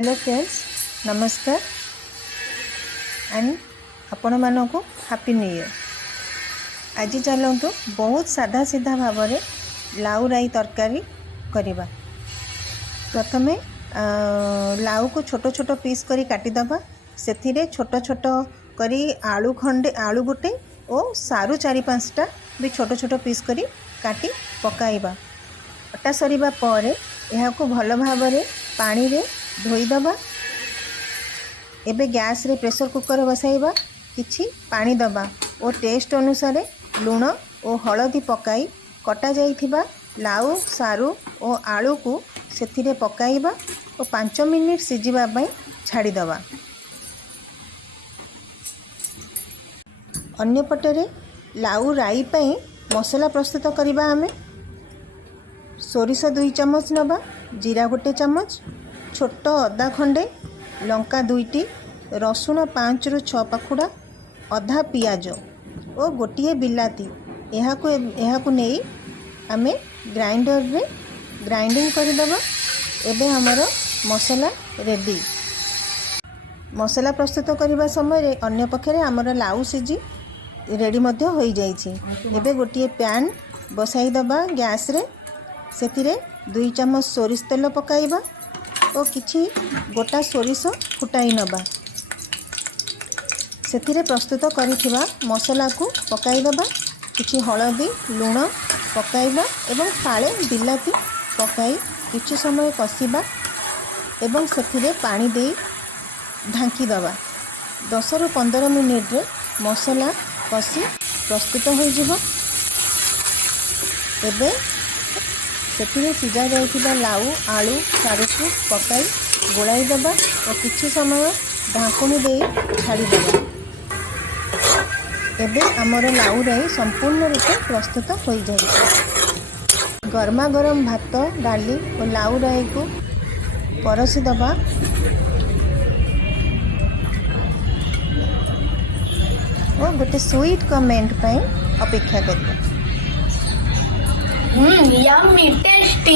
Hello friends, नमस्कार and आपण मानक हैप्पी न्यू ईयर। आज चलतु बहुत साधा सीधा भाव में लाउ राई तरकारी करवा। प्रथमे लाउ को छोट छोट पीस करी काटिदबा। से छोट छोट करी आलू खंडे आलू गुटे और सारू 4-5टा भी छोट छोट पीस करी काटी पकाइबा। अटा सरिबा परे यह को भल भाव में पानी रे धोईदबा। एबे गैस रे प्रेशर कुकर बसाइबा। किछि पानी दबा और टेस्ट अनुसार लुण और हलदी पकाई कटा जाइथिबा लाउ सारू और आलू को सेथिरे पकाइबा और 5 मिनिट सिझिबा पई छाड़ीदबा। अन्य पटरे लाउ राई पई मसला प्रस्तुत करिबा। आमे सोरिष 2 चम्मच नबा, जीरा 1 चम्मच, छोट अदा खंडे, लंका 2टी, रसुण 5 ରୁ 6 पाखुड़ा, अधा पियाज और गोटे बिलाती यहाँ नहीं आमे ग्राइंडर रे ग्राइंडिंग करदबा। एबे हमर मसला रेडी। मसला प्रस्तुत करने समय अन्य पक्षरे हमर लाउ सिझी रेडी मध्य हो जाइछि। एबे गोटे पैन बसाई दबा गैस रे। सेतिरे 2 चम्मच सोरिष तेल पकाइबा और किछि गोटा सोरिष फुटाई नबा। सेतिरे प्रस्तुत करिथिबा मसला को पकाई दबा। किछि हलदी लुण पकाइबा एवं फाळे बिलाती पकाई किछि समय कसिबा एवं सेतिरे पानी दे ढांकी दबा। 10 ରୁ 15 मिनिट रे मसला कसी प्रस्तुत हो जिवो। एबे सेतिरे सिझा जाइथिबा लाउ आलू सारू को पकाई गोलाई दबा और किछि समय ढाकुणी दे छाड़ी दबा। एबे हमर लाउ राई संपूर्ण रूपे प्रस्तुत हो जाइछि। गरमा गरम भात डाली और लाउ राई को परसी दबा। और गोटे स्वीट कमेंट पे अपेक्षा करिबा। Yummy, tasty.